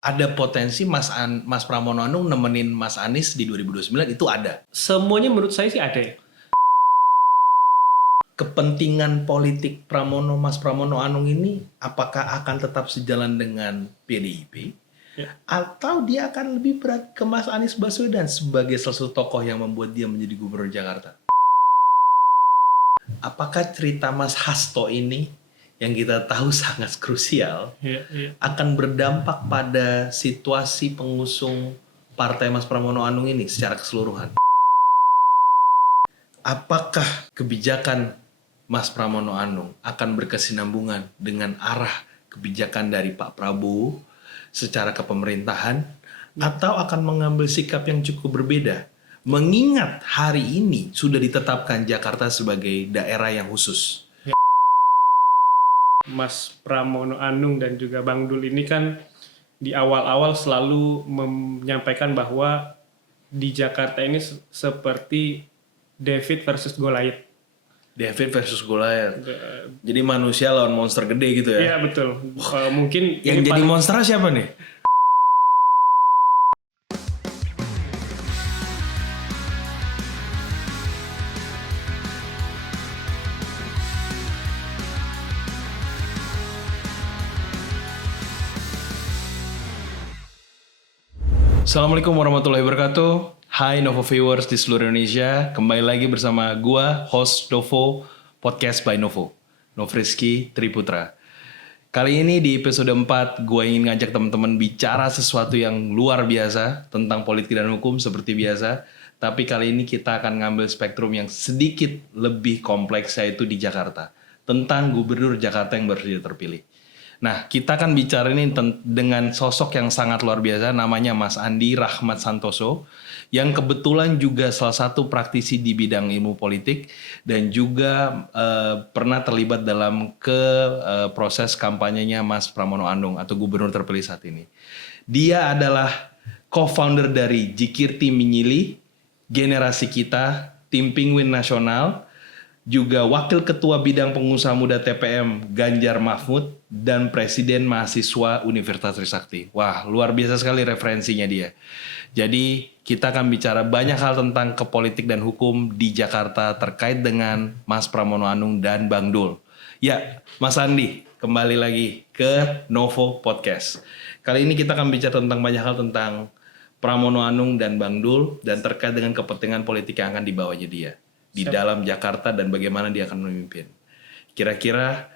ada potensi Mas Pramono Anung nemenin Mas Anies di 2029 itu ada. Semuanya menurut saya sih ada ya. Kepentingan politik Mas Pramono Anung ini apakah akan tetap sejalan dengan PDIP? Ya. Atau dia akan lebih berat ke Mas Anies Baswedan sebagai salah satu tokoh yang membuat dia menjadi gubernur Jakarta? Apakah cerita Mas Hasto ini yang kita tahu sangat krusial akan berdampak pada situasi pengusung partai Mas Pramono Anung ini secara keseluruhan? Apakah kebijakan Mas Pramono Anung akan berkesinambungan dengan arah kebijakan dari Pak Prabowo secara kepemerintahan atau akan mengambil sikap yang cukup berbeda? Mengingat hari ini sudah ditetapkan Jakarta sebagai daerah yang khusus. Mas Pramono Anung dan juga Bang Dul ini kan di awal-awal selalu menyampaikan bahwa di Jakarta ini seperti David versus Goliath. David versus Goliath. Jadi manusia lawan monster gede gitu ya? Iya betul. Mungkin yang jadi monster siapa nih? Assalamualaikum warahmatullahi wabarakatuh. Hai Novo viewers di seluruh Indonesia. Kembali lagi bersama gua, host Novo Podcast by Novo. Novriski Triputra. Kali ini di episode 4, gua ingin ngajak teman-teman bicara sesuatu yang luar biasa tentang politik dan hukum seperti biasa. Tapi kali ini kita akan ngambil spektrum yang sedikit lebih kompleks, yaitu di Jakarta. Tentang gubernur Jakarta yang baru saja terpilih. Nah, kita akan bicara ini dengan sosok yang sangat luar biasa, namanya Mas Andi Rahmat Santoso, yang kebetulan juga salah satu praktisi di bidang ilmu politik dan juga pernah terlibat dalam proses kampanyenya Mas Pramono Anung atau gubernur terpilih saat ini. Dia adalah co-founder dari Jikirti Minyili, Generasi Kita, Tim Penguin Nasional, juga Wakil Ketua Bidang Pengusaha Muda TPM Ganjar Mahfud, dan Presiden Mahasiswa Universitas Trisakti. Wah, luar biasa sekali referensinya dia. Jadi kita akan bicara banyak hal tentang kepolitik dan hukum di Jakarta terkait dengan Mas Pramono Anung dan Bang Dul. Ya, Mas Andi, kembali lagi ke Novo Podcast. Kali ini kita akan bicara tentang banyak hal tentang Pramono Anung dan Bang Dul dan terkait dengan kepentingan politik yang akan dibawanya dia di dalam Jakarta dan bagaimana dia akan memimpin. Kira-kira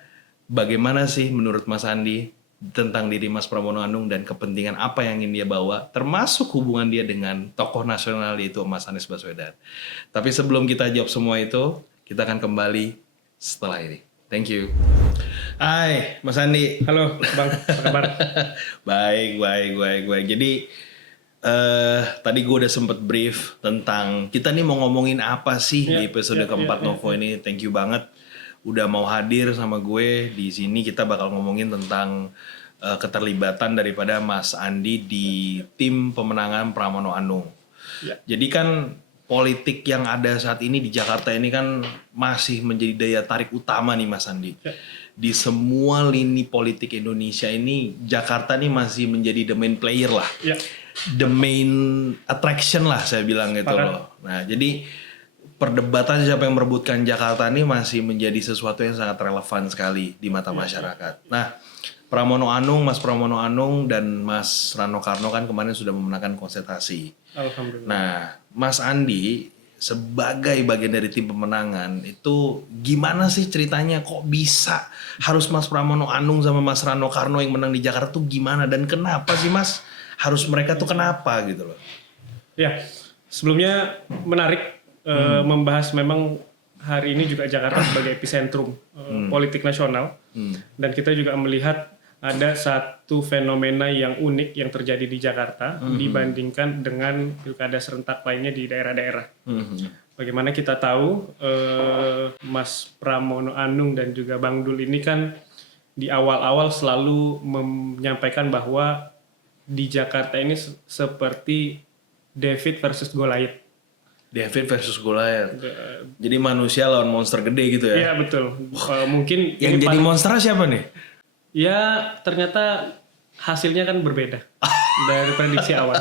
bagaimana sih menurut Mas Andi tentang diri Mas Pramono Anung dan kepentingan apa yang ingin dia bawa, termasuk hubungan dia dengan tokoh nasional yaitu Mas Anies Baswedan. Tapi sebelum kita jawab semua itu, kita akan kembali setelah ini. Thank you. Hai Mas Andi. Halo Bang, apa kabar? Baik. Jadi tadi gue udah sempet brief tentang kita nih mau ngomongin apa sih di episode keempat Novo ini. Thank you banget udah mau hadir sama gue di sini. Kita bakal ngomongin tentang keterlibatan daripada Mas Andi di tim pemenangan Pramono Anung. Jadi kan politik yang ada saat ini di Jakarta ini kan masih menjadi daya tarik utama nih Mas Andi. Di semua lini politik Indonesia ini Jakarta nih masih menjadi the main player lah. The main attraction lah saya bilang gitu loh. Nah jadi perdebatan siapa yang merebutkan Jakarta ini masih menjadi sesuatu yang sangat relevan sekali di mata masyarakat. Nah Mas Pramono Anung dan Mas Rano Karno kan kemarin sudah memenangkan konsentrasi. Alhamdulillah. Nah Mas Andi sebagai bagian dari tim pemenangan itu gimana sih ceritanya kok bisa harus Mas Pramono Anung sama Mas Rano Karno yang menang di Jakarta tuh gimana dan kenapa sih Mas? Harus mereka tuh kenapa gitu loh? Ya, sebelumnya menarik membahas memang hari ini juga Jakarta sebagai epicentrum politik nasional dan kita juga melihat ada satu fenomena yang unik yang terjadi di Jakarta dibandingkan dengan pilkada serentak lainnya di daerah-daerah. Bagaimana kita tahu Mas Pramono Anung dan juga Bang Dul ini kan di awal-awal selalu menyampaikan bahwa di Jakarta ini seperti David versus Goliath. David versus Goliath. Jadi manusia lawan monster gede gitu ya? Iya betul. Mungkin yang jadi monster siapa nih? Ya ternyata hasilnya kan berbeda dari prediksi awal.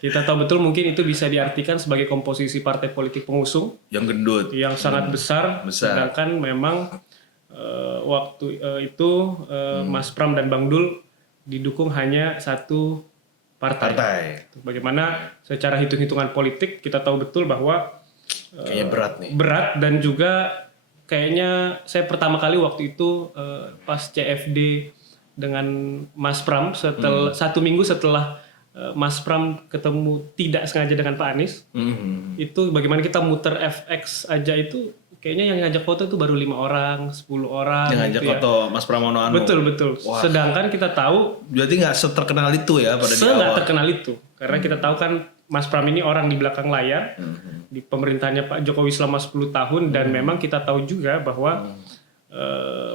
Kita tahu betul mungkin itu bisa diartikan sebagai komposisi partai politik pengusung yang gendut, yang sangat besar. Sedangkan memang waktu itu Mas Pram dan Bang Dul didukung hanya satu partai. Bagaimana secara hitung-hitungan politik kita tahu betul bahwa kayaknya berat nih. Berat, dan juga kayaknya saya pertama kali waktu itu pas CFD dengan Mas Pram setelah 1 minggu setelah Mas Pram ketemu tidak sengaja dengan Pak Anies. Itu bagaimana kita muter FX aja itu kayaknya yang ngajak foto itu baru 5 orang, 10 orang. Yang ngajak gitu foto Mas Pramono Anung. Betul. Wah. Sedangkan kita tahu berarti nggak seterkenal itu ya pada di awal. Nggak terkenal itu. Karena kita tahu kan Mas Pram ini orang di belakang layar. Di pemerintahnya Pak Jokowi selama 10 tahun. Dan memang kita tahu juga bahwa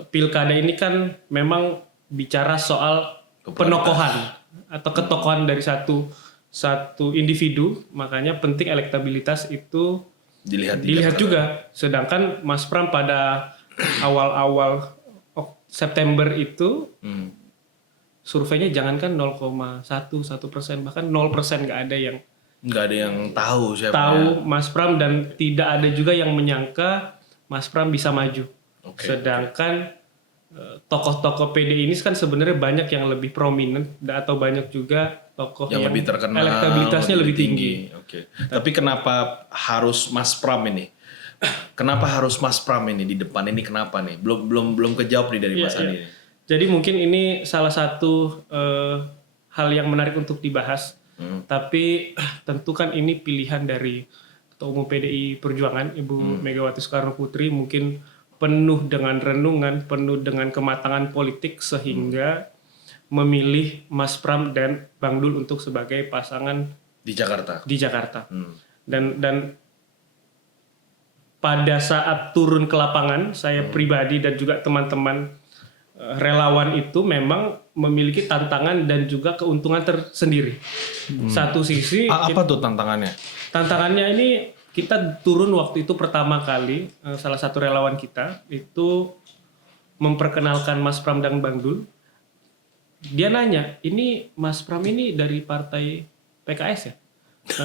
pilkada ini kan memang bicara soal penokohan atau ketokohan dari satu individu. Makanya penting elektabilitas itu dilihat juga. Sedangkan Mas Pram pada awal-awal September itu surveinya jangankan 0,1% bahkan 0% nggak ada yang tahu siapa Mas Pram, dan tidak ada juga yang menyangka Mas Pram bisa maju. Sedangkan tokoh-tokoh PDI ini kan sebenarnya banyak yang lebih prominent atau banyak juga tokoh yang lebih terkenal, elektabilitasnya lebih tinggi. Tapi kenapa harus Mas Pram ini? Kenapa harus Mas Pram ini di depan ini, kenapa nih? Belum kejawab nih dari Mas Andi. Jadi mungkin ini salah satu hal yang menarik untuk dibahas. Tapi tentu kan ini pilihan dari Ketua Umum PDI Perjuangan Ibu Megawati Soekarno Putri, mungkin penuh dengan renungan, penuh dengan kematangan politik sehingga memilih Mas Pram dan Bang Dul untuk sebagai pasangan di Jakarta. Dan pada saat turun ke lapangan, saya pribadi dan juga teman-teman relawan itu memang memiliki tantangan dan juga keuntungan tersendiri. Satu sisi apa tuh tantangannya? Tantangannya ini kita turun waktu itu pertama kali, salah satu relawan kita itu memperkenalkan Mas Pram dan Bang Dul. Dia nanya, ini Mas Pram ini dari partai PKS ya?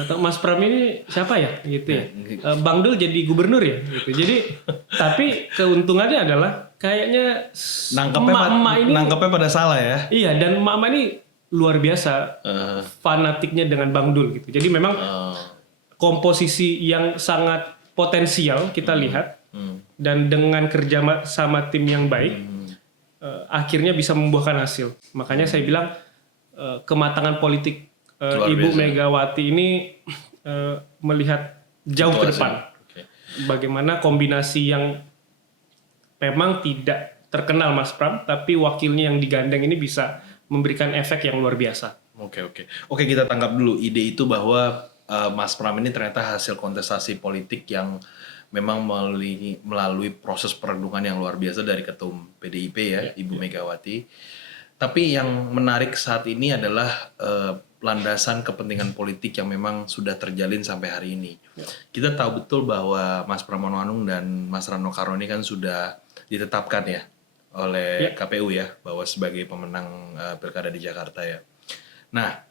Atau Mas Pram ini siapa ya? Gitu ya. Bang Dul jadi gubernur ya? Gitu. Jadi, tapi keuntungannya adalah kayaknya nangkepnya pada salah ya? Iya, dan emak-emak ini luar biasa fanatiknya dengan Bang Dul gitu. Jadi memang komposisi yang sangat potensial kita lihat, dan dengan kerja sama tim yang baik akhirnya bisa membuahkan hasil. Makanya saya bilang kematangan politik Ibu Megawati ini melihat jauh ke depan. Bagaimana kombinasi yang memang tidak terkenal Mas Pram, tapi wakilnya yang digandeng ini bisa memberikan efek yang luar biasa. Oke, kita tangkap dulu ide itu bahwa Mas Pram ini ternyata hasil kontestasi politik yang memang melalui proses perenungan yang luar biasa dari Ketum PDIP ya, Ibu Megawati. Tapi yang menarik saat ini adalah landasan kepentingan politik yang memang sudah terjalin sampai hari ini. Kita tahu betul bahwa Mas Pramono Anung dan Mas Rano Karno ini kan sudah ditetapkan ya oleh KPU ya, bahwa sebagai pemenang pilkada di Jakarta ya. Nah,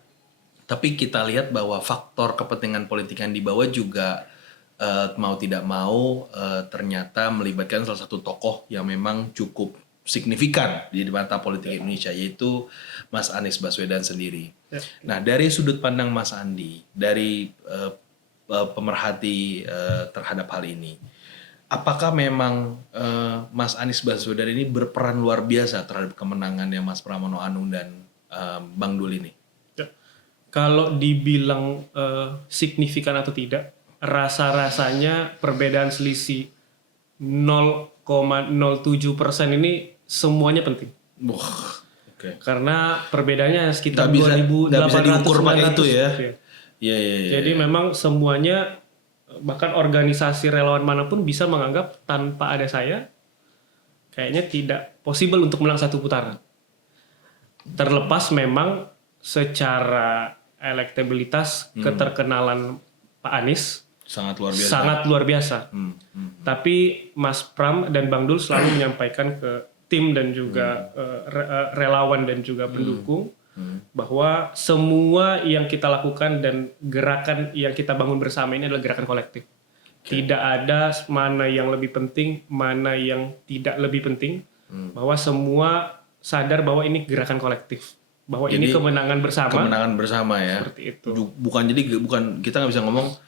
tapi kita lihat bahwa faktor kepentingan politik yang dibawa juga mau tidak mau ternyata melibatkan salah satu tokoh yang memang cukup signifikan di mata politik Indonesia, yaitu Mas Anies Baswedan sendiri. Nah, dari sudut pandang Mas Andi, dari pemerhati terhadap hal ini, apakah memang Mas Anies Baswedan ini berperan luar biasa terhadap kemenangannya Mas Pramono Anung dan Bang Dul ini? Kalau dibilang signifikan atau tidak, rasa-rasanya perbedaan selisih 0,07% ini semuanya penting. Karena perbedaannya sekitar 2.800 diukur pakai itu ya. Jadi memang semuanya, bahkan organisasi relawan manapun bisa menganggap tanpa ada saya, kayaknya tidak possible untuk menang satu putaran. Terlepas memang secara elektabilitas, keterkenalan Pak Anies sangat luar biasa. Tapi Mas Pram dan Bang Dul selalu menyampaikan ke tim dan juga relawan dan juga pendukung bahwa semua yang kita lakukan dan gerakan yang kita bangun bersama ini adalah gerakan kolektif. Tidak ada mana yang lebih penting, mana yang tidak lebih penting, bahwa semua sadar bahwa ini gerakan kolektif, bahwa Jadi, ini kemenangan bersama. Kemenangan bersama ya. Seperti itu. Bukan kita nggak bisa ngomong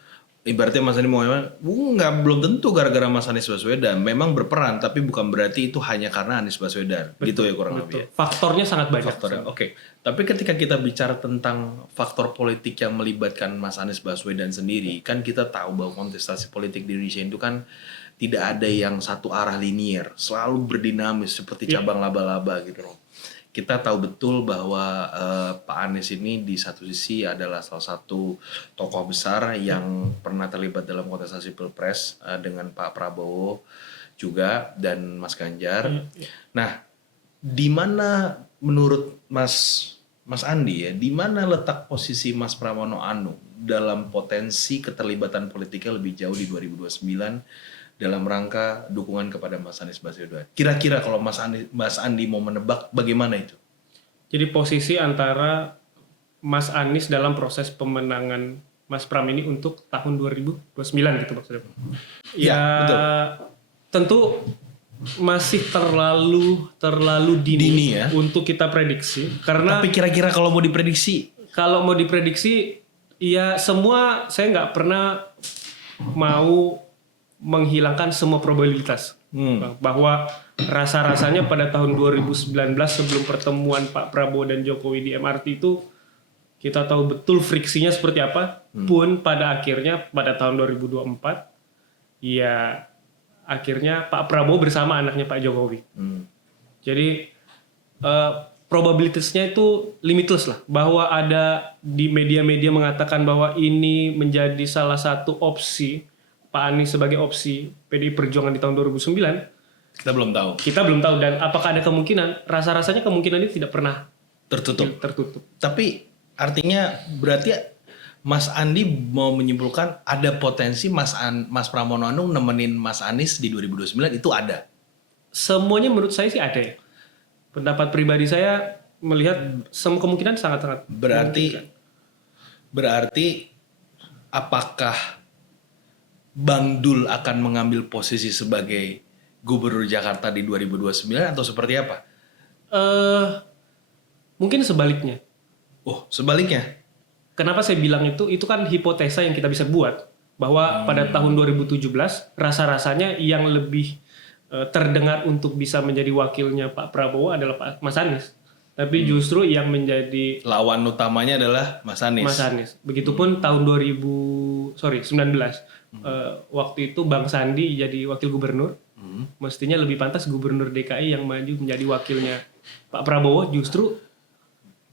ibaratnya Mas Andi mau nggak, belum tentu gara-gara Mas Anies Baswedan memang berperan, tapi bukan berarti itu hanya karena Anies Baswedan. Gitu ya kurang lebih. Faktornya sangat banyak. Oke. Tapi ketika kita bicara tentang faktor politik yang melibatkan Mas Anies Baswedan sendiri, kan kita tahu bahwa kontestasi politik di Indonesia itu kan tidak ada yang satu arah linier, selalu berdinamis seperti cabang laba-laba gitu loh. Kita tahu betul bahwa Pak Anies ini di satu sisi adalah salah satu tokoh besar yang pernah terlibat dalam kontestasi Pilpres dengan Pak Prabowo juga dan Mas Ganjar. Nah, di mana menurut Mas Andi ya, di mana letak posisi Mas Pramono Anung dalam potensi keterlibatan politiknya lebih jauh di 2029 dalam rangka dukungan kepada Mas Anies Baswedan? Kira-kira kalau Mas Andi mau menebak bagaimana itu? Jadi posisi antara Mas Anies dalam proses pemenangan Mas Pram ini untuk tahun 2029 gitu maksudnya. Ya, betul. Tentu masih terlalu dini ya untuk kita prediksi, karena tapi kira-kira kalau mau diprediksi ya semua, saya nggak pernah mau menghilangkan semua probabilitas bahwa rasa-rasanya pada tahun 2019 sebelum pertemuan Pak Prabowo dan Jokowi di MRT itu kita tahu betul friksinya seperti apa, pun pada akhirnya pada tahun 2024 ya akhirnya Pak Prabowo bersama anaknya Pak Jokowi. Jadi probabilitasnya itu limitless lah, bahwa ada di media-media mengatakan bahwa ini menjadi salah satu opsi Pak Anies sebagai opsi PDI Perjuangan di tahun 2009. Kita belum tahu. Dan apakah ada kemungkinan? Rasa-rasanya kemungkinan ini tidak pernah tertutup. Tapi artinya berarti Mas Andi mau menyimpulkan ada potensi Mas Pramono Anung nemenin Mas Anies di 2029 itu ada? Semuanya menurut saya sih ada ya. Pendapat pribadi saya melihat semua kemungkinan sangat-sangat. Berarti apakah Bang Dul akan mengambil posisi sebagai Gubernur Jakarta di 2029 atau seperti apa? Mungkin sebaliknya. Oh, sebaliknya. Kenapa saya bilang itu? Itu kan hipotesa yang kita bisa buat. Bahwa pada tahun 2017, rasa-rasanya yang lebih terdengar untuk bisa menjadi wakilnya Pak Prabowo adalah Pak Mas Anies. Tapi justru yang menjadi lawan utamanya adalah Mas Anies. Begitupun tahun 19. Waktu itu Bang Sandi jadi wakil gubernur. Mestinya lebih pantas gubernur DKI yang maju menjadi wakilnya Pak Prabowo, justru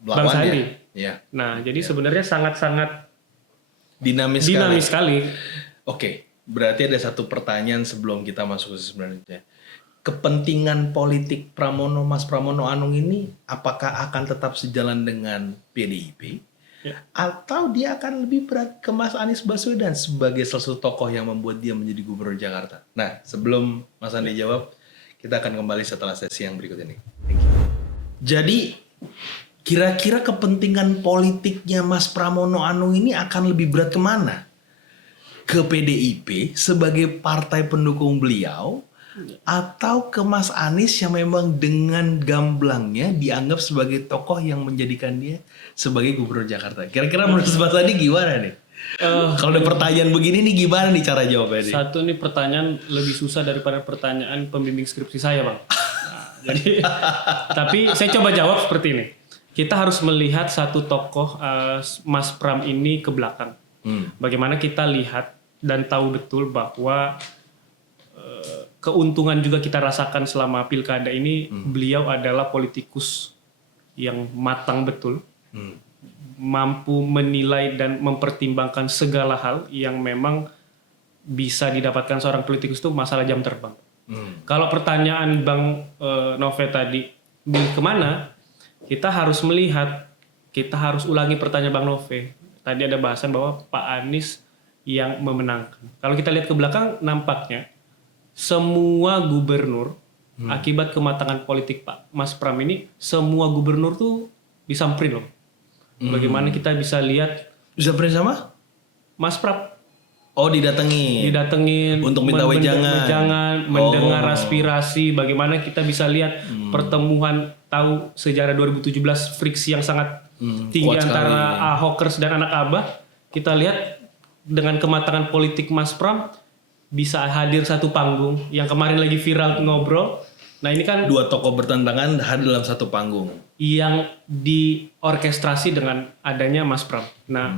Bang Sandi. Ya. Nah, jadi sebenarnya sangat-sangat dinamis sekali. Oke, berarti ada satu pertanyaan sebelum kita masuk ke sebenarnya. Kepentingan politik Mas Pramono Anung ini apakah akan tetap sejalan dengan PDIP? Atau dia akan lebih berat ke Mas Anies Baswedan sebagai salah satu tokoh yang membuat dia menjadi Gubernur Jakarta? Nah, sebelum Mas Andi jawab, kita akan kembali setelah sesi yang berikut ini. Jadi, kira-kira kepentingan politiknya Mas Pramono Anung ini akan lebih berat kemana? Ke PDIP sebagai partai pendukung beliau, atau ke Mas Anies yang memang dengan gamblangnya dianggap sebagai tokoh yang menjadikan dia sebagai Gubernur Jakarta? Kira-kira menurut Mas Adi gimana nih? Kalau ada pertanyaan begini nih gimana nih cara jawabnya nih? Satu nih pertanyaan lebih susah daripada pertanyaan pembimbing skripsi saya, Bang. Nah, jadi tapi saya coba jawab seperti ini. Kita harus melihat satu tokoh Mas Pram ini ke belakang. Bagaimana kita lihat dan tahu betul bahwa keuntungan juga kita rasakan selama pilkada ini, beliau adalah politikus yang matang betul, mampu menilai dan mempertimbangkan segala hal yang memang bisa didapatkan seorang politikus itu masalah jam terbang. Kalau pertanyaan Bang Nove tadi, kemana? Kita harus melihat, kita harus ulangi pertanyaan Bang Nove. Tadi ada bahasan bahwa Pak Anies yang memenangkan. Kalau kita lihat ke belakang, nampaknya semua gubernur Akibat kematangan politik Pak Mas Pram ini, semua gubernur tuh disamperin loh. Bagaimana kita bisa lihat Bisa print sama? Mas Pram Oh, didatengin. Untuk minta wejangan. mendengar aspirasi, bagaimana kita bisa lihat pertemuan, tahu sejarah 2017 friksi yang sangat tinggi kuat antara Ahokers dan anak Abah. Kita lihat dengan kematangan politik Mas Pram bisa hadir satu panggung yang kemarin lagi viral ngobrol. Nah ini kan Dua tokoh bertentangan hadir dalam satu panggung. yang diorkestrasi dengan adanya Mas Pram. Nah,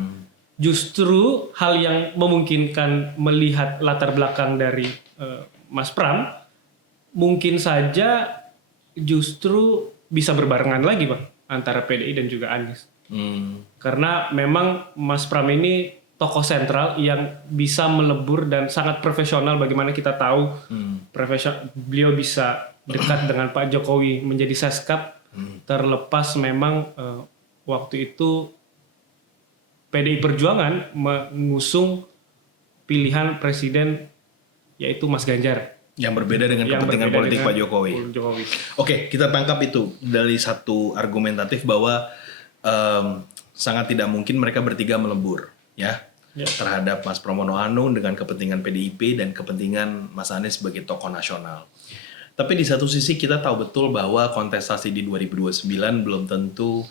justru hal yang memungkinkan melihat latar belakang dari Mas Pram mungkin saja justru bisa berbarengan lagi, Bang, antara PDI dan juga Anies. Karena memang Mas Pram ini tokoh sentral yang bisa melebur dan sangat profesional. Bagaimana kita tahu beliau bisa dekat dengan Pak Jokowi menjadi seskap, terlepas memang waktu itu PDI Perjuangan mengusung pilihan presiden yaitu Mas Ganjar. Yang berbeda dengan kepentingan politik Pak Jokowi. Oke, kita tangkap itu dari satu argumentatif bahwa sangat tidak mungkin mereka bertiga melebur, ya, terhadap Mas Pramono Anung dengan kepentingan PDIP dan kepentingan Mas Anies sebagai tokoh nasional. Tapi di satu sisi kita tahu betul bahwa kontestasi di 2029 belum tentu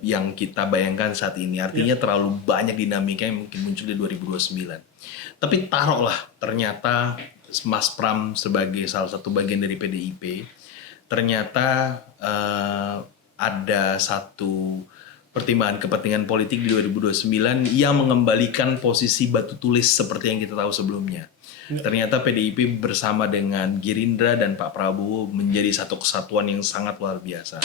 yang kita bayangkan saat ini. Artinya terlalu banyak dinamika yang mungkin muncul di 2029. Tapi taruhlah ternyata Mas Pram sebagai salah satu bagian dari PDIP, ternyata ada satu pertimbangan kepentingan politik di 2029 yang mengembalikan posisi batu tulis seperti yang kita tahu sebelumnya. Ternyata PDIP bersama dengan Gerindra dan Pak Prabowo menjadi satu kesatuan yang sangat luar biasa.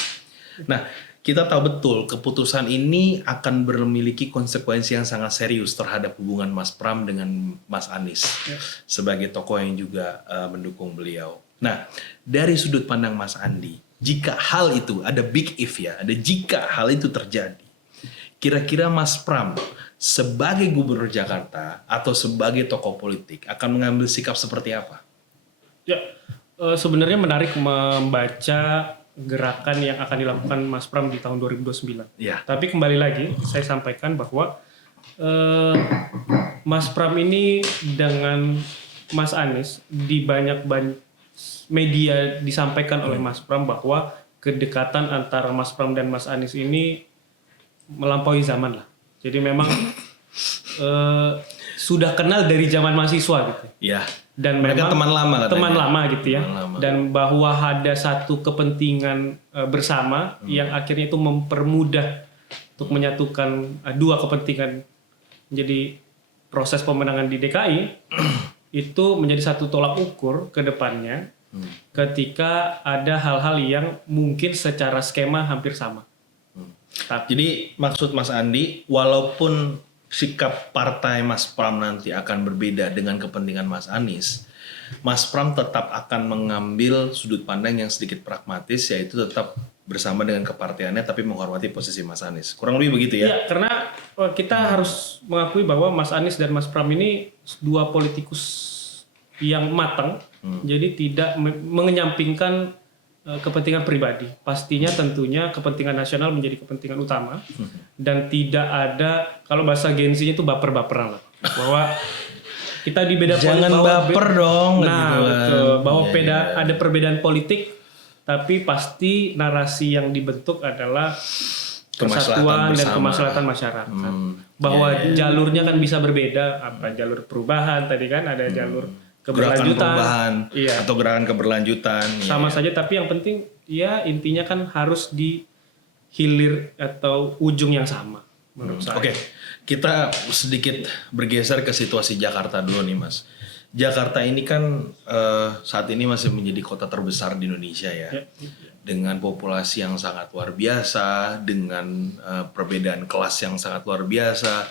Nah, kita tahu betul keputusan ini akan memiliki konsekuensi yang sangat serius terhadap hubungan Mas Pram dengan Mas Anies sebagai tokoh yang juga mendukung beliau. Nah, dari sudut pandang Mas Andi, jika hal itu ada big if ya, ada jika hal itu terjadi, kira-kira Mas Pram sebagai gubernur Jakarta atau sebagai tokoh politik akan mengambil sikap seperti apa? Ya, sebenarnya menarik membaca gerakan yang akan dilakukan Mas Pram di tahun 2029. Ya. Tapi kembali lagi saya sampaikan bahwa Mas Pram ini dengan Mas Anies di banyak media disampaikan oleh Mas Pram bahwa kedekatan antara Mas Pram dan Mas Anies ini melampaui zaman lah. Jadi memang sudah kenal dari zaman mahasiswa gitu. Ya. Dan mereka memang teman lama katanya. Teman lama gitu ya. Dan bahwa ada satu kepentingan bersama yang akhirnya itu mempermudah untuk menyatukan dua kepentingan menjadi proses pemenangan di DKI itu menjadi satu tolak ukur ke depannya ketika ada hal-hal yang mungkin secara skema hampir sama. Jadi maksud Mas Andi, walaupun sikap partai Mas Pram nanti akan berbeda dengan kepentingan Mas Anies, Mas Pram tetap akan mengambil sudut pandang yang sedikit pragmatis, yaitu tetap bersama dengan kepartiannya tapi menghormati posisi Mas Anies. Kurang lebih begitu ya? Iya, karena kita harus mengakui bahwa Mas Anies dan Mas Pram ini dua politikus yang matang, jadi tidak mengenyampingkan kepentingan pribadi. Pastinya tentunya kepentingan nasional menjadi kepentingan utama dan tidak ada, kalau bahasa Gen Z itu baper-baperan lah. Bahwa kita di beda jangan baper dong. Nah, gitu betul. Bahwa ada perbedaan politik tapi pasti narasi yang dibentuk adalah persatuan dan kemaslahatan masyarakat. Bahwa jalurnya kan bisa berbeda, apa jalur perubahan tadi kan ada jalur keberlanjutan, atau gerakan keberlanjutan sama saja, tapi yang penting ya intinya kan harus di hilir atau ujung yang sama menurut saya. Oke, kita sedikit bergeser ke situasi Jakarta dulu nih Mas. Jakarta ini kan saat ini masih menjadi kota terbesar di Indonesia ya. Dengan populasi yang sangat luar biasa, dengan perbedaan kelas yang sangat luar biasa,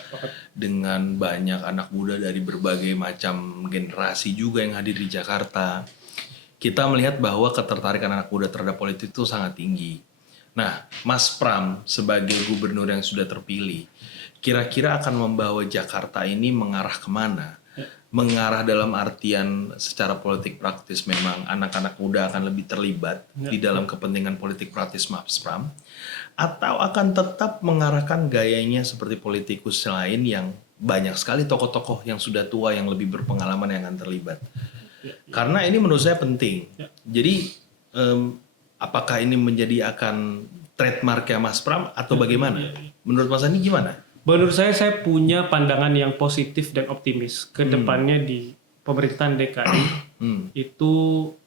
dengan banyak anak muda dari berbagai macam generasi juga yang hadir di Jakarta. Kita melihat bahwa ketertarikan anak muda terhadap politik itu sangat tinggi. Nah, Mas Pram sebagai gubernur yang sudah terpilih, kira-kira akan membawa Jakarta ini mengarah kemana? mengarah dalam artian secara politik praktis memang anak-anak muda akan lebih terlibat di dalam kepentingan politik praktis Mas Pram, atau akan tetap mengarahkan gayanya seperti politikus lain yang banyak sekali tokoh-tokoh yang sudah tua yang lebih berpengalaman yang akan terlibat. Karena ini menurut saya penting. Jadi apakah ini menjadi akan trademarknya Mas Pram atau bagaimana? Menurut Mas Andi gimana? Menurut saya punya pandangan yang positif dan optimis ke depannya di pemerintahan DKI. Itu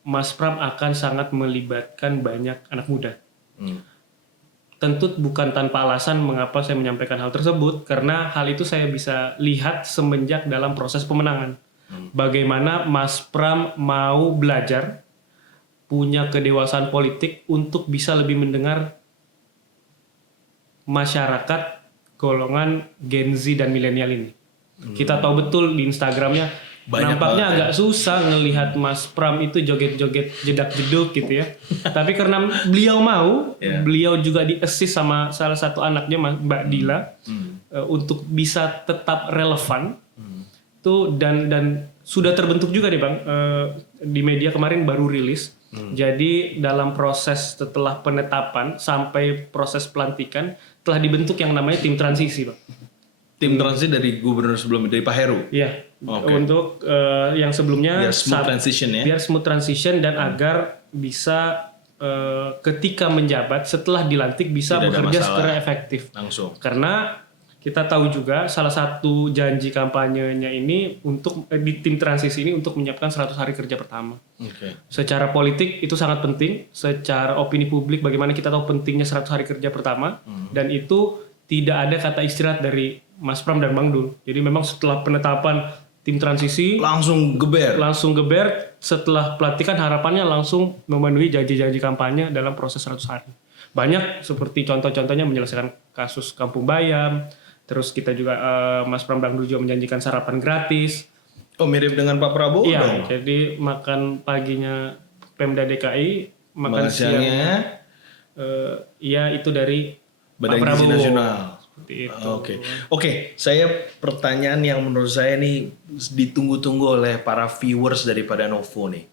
Mas Pram akan sangat melibatkan banyak anak muda. Tentu bukan tanpa alasan mengapa saya menyampaikan hal tersebut, karena hal itu saya bisa lihat semenjak dalam proses pemenangan. Bagaimana Mas Pram mau belajar, punya kedewasaan politik untuk bisa lebih mendengar masyarakat golongan Gen Z dan milenial ini. Kita tahu betul di Instagramnya nampaknya agak susah ngelihat Mas Pram itu joget-joget jedak-jeduk gitu ya. Tapi karena beliau mau, beliau juga di-assist sama salah satu anaknya Mbak Dila untuk bisa tetap relevan. Tuh dan sudah terbentuk juga nih Bang, di media kemarin baru rilis. Jadi dalam proses setelah penetapan sampai proses pelantikan telah dibentuk yang namanya tim transisi, Bang. Tim transisi dari gubernur sebelumnya, dari Pak Heru? Iya, untuk yang sebelumnya biar smooth transition ya? Biar smooth transition dan agar bisa ketika menjabat setelah dilantik bisa tidak bekerja secara efektif. Langsung. Karena kita tahu juga salah satu janji kampanyenya ini untuk di tim transisi ini untuk menyiapkan 100 hari kerja pertama. Secara politik itu sangat penting, secara opini publik bagaimana kita tahu pentingnya 100 hari kerja pertama, dan itu tidak ada kata istirahat dari Mas Pram dan Bang Dul. Jadi memang setelah penetapan tim transisi langsung geber setelah pelantikan harapannya langsung memenuhi janji-janji kampanye dalam proses 100 hari. Banyak seperti contoh-contohnya menyelesaikan kasus Kampung Bayam. Terus kita juga Mas Pram Bang Dul juga menjanjikan sarapan gratis. Oh, mirip dengan Pak Prabowo iya, dong. Jadi makan paginya Pemda DKI, makan siangnya ya itu dari Badan Pak Prabowo. Gizi Nasional. Seperti itu. Oke, saya pertanyaan yang menurut saya nih ditunggu-tunggu oleh para viewers daripada Novo nih.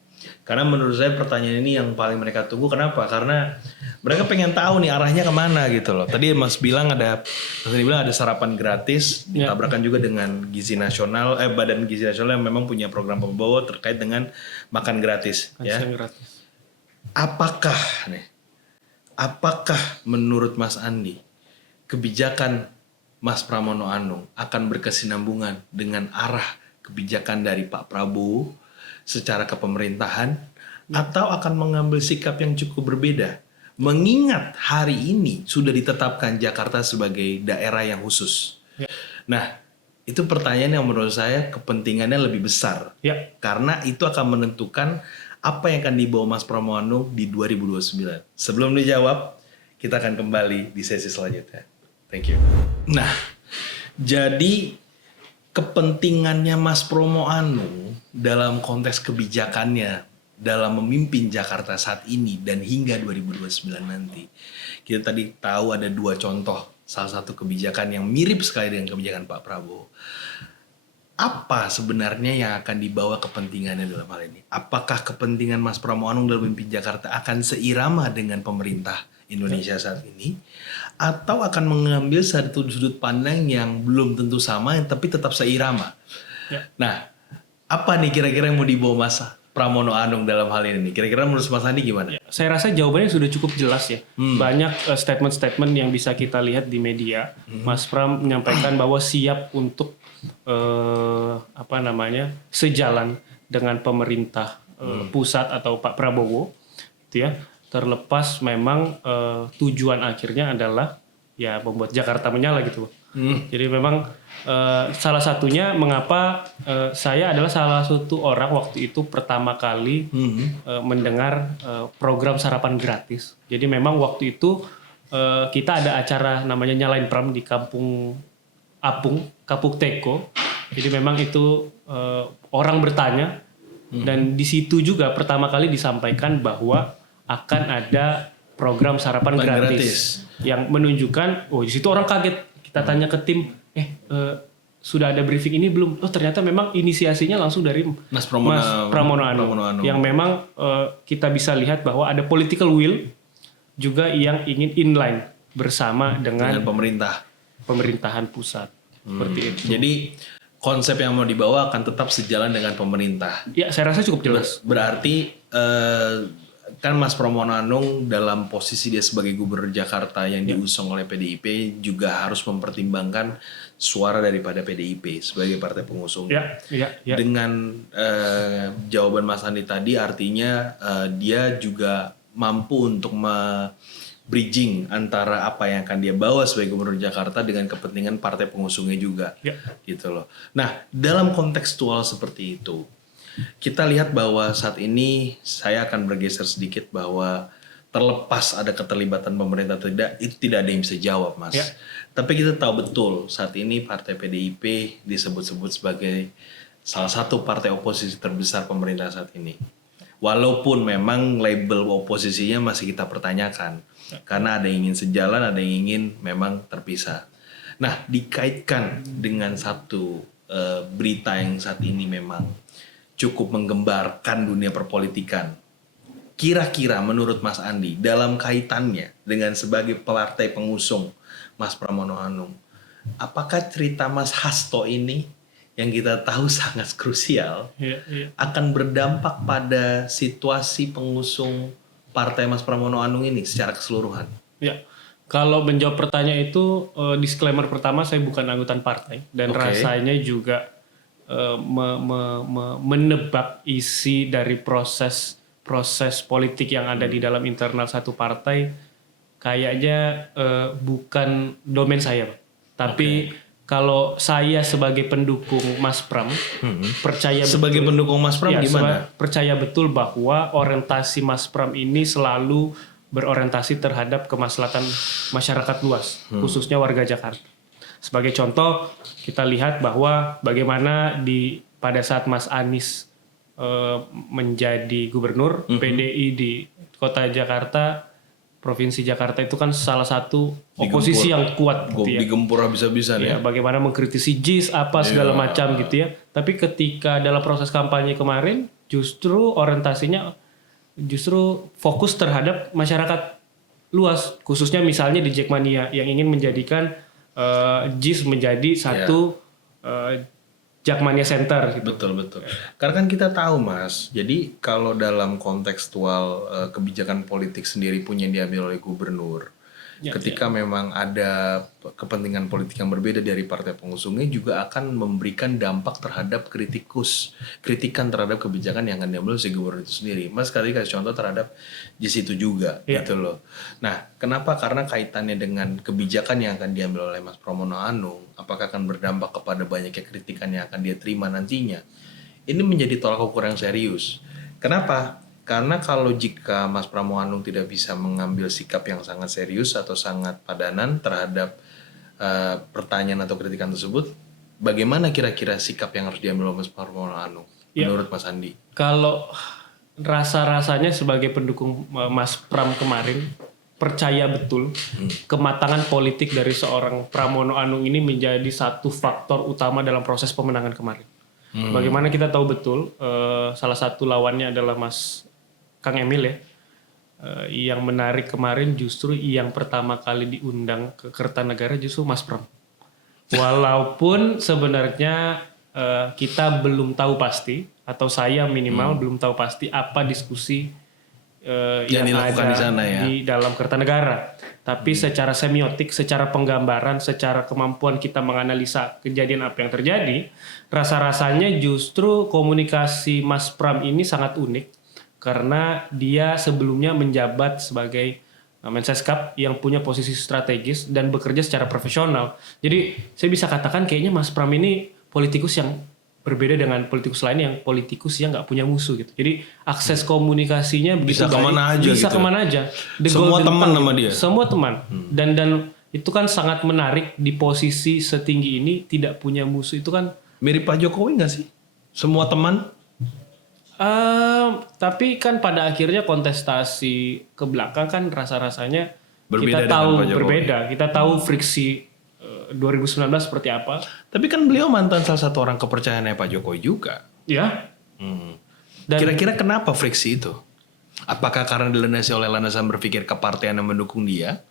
Karena menurut saya pertanyaan ini yang paling mereka tunggu. Kenapa? Karena mereka pengen tahu nih arahnya kemana gitu loh. Tadi Mas bilang ada sarapan gratis, ditabrakan juga dengan Gizi Nasional, Badan Gizi Nasional yang memang punya program pembawa terkait dengan makan gratis. Gratis. Apakah menurut Mas Andi kebijakan Mas Pramono Anung akan berkesinambungan dengan arah kebijakan dari Pak Prabowo secara kepemerintahan, atau akan mengambil sikap yang cukup berbeda? Mengingat hari ini sudah ditetapkan Jakarta sebagai daerah yang khusus. Nah, itu pertanyaan yang menurut saya kepentingannya lebih besar. Karena itu akan menentukan apa yang akan dibawa Mas Pramono Anung di 2029. Sebelum dijawab, kita akan kembali di sesi selanjutnya. Thank you. Nah, jadi kepentingannya Mas Pramono Anung dalam konteks kebijakannya dalam memimpin Jakarta saat ini dan hingga 2029 nanti. Kita tadi tahu ada dua contoh, salah satu kebijakan yang mirip sekali dengan kebijakan Pak Prabowo. Apa sebenarnya yang akan dibawa kepentingannya dalam hal ini? Apakah kepentingan Mas Pramono Anung dalam memimpin Jakarta akan seirama dengan pemerintah Indonesia saat ini? Atau akan mengambil satu sudut pandang yang belum tentu sama tapi tetap seirama? Nah, apa nih kira-kira yang mau dibawa Mas Pramono Anung dalam hal ini? Kira-kira menurut Mas Andi gimana? Saya rasa jawabannya sudah cukup jelas ya. Banyak statement-statement yang bisa kita lihat di media. Mas Pram menyampaikan bahwa siap untuk sejalan dengan pemerintah pusat atau Pak Prabowo, gitu ya. Terlepas memang tujuan akhirnya adalah ya membuat Jakarta menyala gitu. Jadi memang salah satunya mengapa saya adalah salah satu orang waktu itu pertama kali mendengar program sarapan gratis. Jadi memang waktu itu kita ada acara namanya Nyalain Pram di Kampung Apung, Kapuk Teko. Jadi memang itu orang bertanya dan di situ juga pertama kali disampaikan bahwa akan ada program sarapan gratis yang menunjukkan, di situ orang kaget. Kita tanya ke tim, sudah ada briefing ini belum? Oh ternyata memang inisiasinya langsung dari Mas Pramono Anung. Yang memang kita bisa lihat bahwa ada political will juga yang ingin inline bersama dengan pemerintahan pusat. Seperti itu. Jadi konsep yang mau dibawa akan tetap sejalan dengan pemerintah. Ya, saya rasa cukup jelas. Berarti kan Mas Pramono Anung dalam posisi dia sebagai gubernur Jakarta yang diusung oleh PDIP juga harus mempertimbangkan suara daripada PDIP sebagai partai pengusung. Ya. Dengan jawaban Mas Andi tadi artinya dia juga mampu untuk bridging antara apa yang akan dia bawa sebagai gubernur Jakarta dengan kepentingan partai pengusungnya juga, gitu loh. Nah, dalam kontekstual seperti itu, kita lihat bahwa saat ini saya akan bergeser sedikit bahwa terlepas ada keterlibatan pemerintah tidak, itu tidak ada yang bisa jawab, Mas. Tapi kita tahu betul saat ini partai PDIP disebut-sebut sebagai salah satu partai oposisi terbesar pemerintah saat ini. Walaupun memang label oposisinya masih kita pertanyakan. Karena ada yang ingin sejalan, ada yang ingin memang terpisah. Nah, dikaitkan dengan satu berita yang saat ini memang cukup menggembarkan dunia perpolitikan. Kira-kira menurut Mas Andi, dalam kaitannya dengan sebagai partai pengusung Mas Pramono Anung, apakah cerita Mas Hasto ini yang kita tahu sangat krusial akan berdampak pada situasi pengusung partai Mas Pramono Anung ini secara keseluruhan? Ya, kalau menjawab pertanyaan itu disclaimer pertama saya bukan anggota partai dan rasanya juga menebak isi dari proses politik yang ada di dalam internal satu partai kayaknya bukan domain saya, Tapi kalau saya sebagai pendukung Mas Pram percaya sebagai betul, pendukung Mas Pram gimana? Percaya betul bahwa orientasi Mas Pram ini selalu berorientasi terhadap kemaslahatan masyarakat luas, khususnya warga Jakarta. Sebagai contoh, kita lihat bahwa bagaimana pada saat Mas Anies menjadi gubernur PDI di Kota Jakarta, Provinsi Jakarta itu kan salah satu oposisi yang kuat gitu ya. Digempur habis-habisan ya. Bagaimana mengkritisi JIS apa segala macam gitu ya. Tapi ketika dalam proses kampanye kemarin justru orientasinya justru fokus terhadap masyarakat luas, khususnya misalnya di Jackmania yang ingin menjadikan JIS menjadi satu Jackmania Center gitu. Betul. Karena kan kita tahu Mas, jadi kalau dalam kontekstual kebijakan politik sendiri pun yang diambil oleh gubernur, ketika memang ada kepentingan politik yang berbeda dari partai pengusungnya juga akan memberikan dampak terhadap kritikan terhadap kebijakan yang akan diambil oleh gubernur itu sendiri. Mas tadi kasih contoh terhadap JIS itu juga gitu loh. Nah, kenapa? Karena kaitannya dengan kebijakan yang akan diambil oleh Mas Pramono Anung, apakah akan berdampak kepada banyaknya kritikan yang akan dia terima nantinya? Ini menjadi tolak ukur yang serius. Kenapa? Karena kalau jika Mas Pramono Anung tidak bisa mengambil sikap yang sangat serius atau sangat padanan terhadap pertanyaan atau kritikan tersebut, bagaimana kira-kira sikap yang harus diambil oleh Mas Pramono Anung menurut Mas Andi? Kalau rasa-rasanya sebagai pendukung Mas Pram kemarin, percaya betul kematangan politik dari seorang Pramono Anung ini menjadi satu faktor utama dalam proses pemenangan kemarin. Bagaimana kita tahu betul salah satu lawannya adalah Mas Kang Emil ya, yang menarik kemarin justru yang pertama kali diundang ke Kertanegara justru Mas Pram. Walaupun sebenarnya kita belum tahu pasti, atau saya minimal belum tahu pasti apa diskusi yang ada di sana ya, di dalam Kertanegara. Tapi secara semiotik, secara penggambaran, secara kemampuan kita menganalisa kejadian apa yang terjadi, rasa-rasanya justru komunikasi Mas Pram ini sangat unik. Karena dia sebelumnya menjabat sebagai Mensescap yang punya posisi strategis dan bekerja secara profesional. Jadi saya bisa katakan kayaknya Mas Pram ini politikus yang berbeda dengan politikus lain yang politikus yang nggak punya musuh gitu. Jadi akses komunikasinya bisa kemana aja. Bisa gitu. Kemana aja. Semua teman sama dia. Semua teman. Dan itu kan sangat menarik di posisi setinggi ini tidak punya musuh itu kan. Mirip Pak Jokowi nggak sih? Semua teman. Tapi kan pada akhirnya kontestasi ke belakang kan rasa-rasanya berbeda kita tahu berbeda. Kita tahu friksi 2019 seperti apa. Tapi kan beliau mantan salah satu orang kepercayaannya Pak Jokowi juga. Ya. Dan Kira-kira kenapa friksi itu? Apakah karena dilandasi oleh landasan berpikir kepartean yang mendukung dia?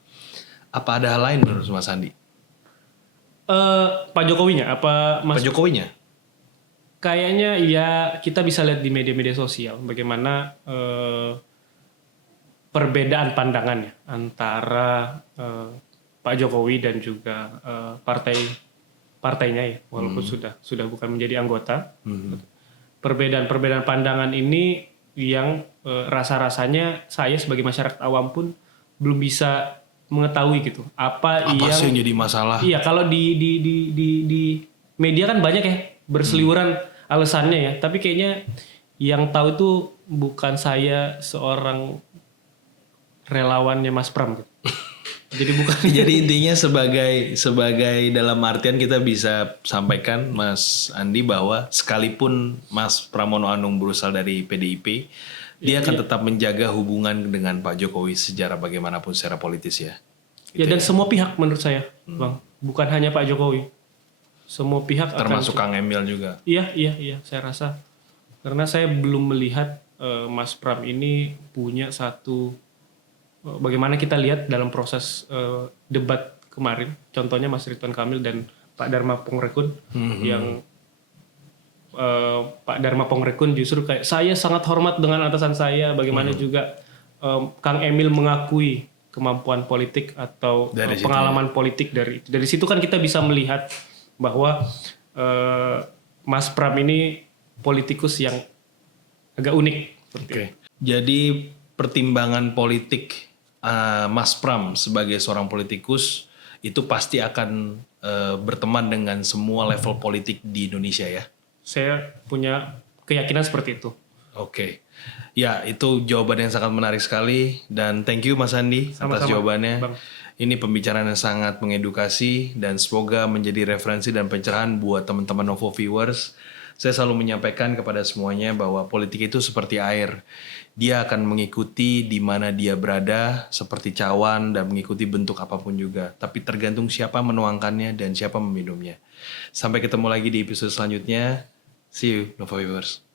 Apa ada hal lain menurut Mas Andi? Pak Jokowinya apa Mas? Pak Jokowinya? Kayaknya ya kita bisa lihat di media-media sosial bagaimana perbedaan pandangannya antara Pak Jokowi dan juga partainya ya, walaupun sudah bukan menjadi anggota. Perbedaan pandangan ini yang rasa-rasanya saya sebagai masyarakat awam pun belum bisa mengetahui gitu apa sih yang yang jadi masalah? iya kalau di media kan banyak ya berseliweran alasannya ya, tapi kayaknya yang tahu itu bukan saya seorang relawannya Mas Pram gitu. Jadi bukan. Jadi intinya sebagai dalam artian kita bisa sampaikan Mas Andi bahwa sekalipun Mas Pramono Anung berasal dari PDIP, dia akan tetap menjaga hubungan dengan Pak Jokowi sejarah bagaimanapun secara politis ya. Ya dan semua pihak menurut saya, Bang, bukan hanya Pak Jokowi. Semua pihak Termasuk Kang Emil juga. Iya, saya rasa. Karena saya belum melihat Mas Pram ini punya satu bagaimana kita lihat dalam proses debat kemarin. Contohnya Mas Ridwan Kamil dan Pak Dharma Pongrekun yang Pak Dharma Pongrekun justru kayak saya sangat hormat dengan atasan saya. Bagaimana juga Kang Emil mengakui kemampuan politik atau pengalaman politik dari situ kan kita bisa melihat bahwa Mas Pram ini politikus yang agak unik. Jadi pertimbangan politik Mas Pram sebagai seorang politikus itu pasti akan berteman dengan semua level politik di Indonesia ya? Saya punya keyakinan seperti itu. Oke. Ya, itu jawaban yang sangat menarik sekali dan thank you Mas Andi atas jawabannya. Bang. Ini pembicaraan yang sangat mengedukasi dan semoga menjadi referensi dan pencerahan buat teman-teman Novo viewers. Saya selalu menyampaikan kepada semuanya bahwa politik itu seperti air. Dia akan mengikuti di mana dia berada seperti cawan dan mengikuti bentuk apapun juga. Tapi tergantung siapa menuangkannya dan siapa meminumnya. Sampai ketemu lagi di episode selanjutnya. See you Novo viewers.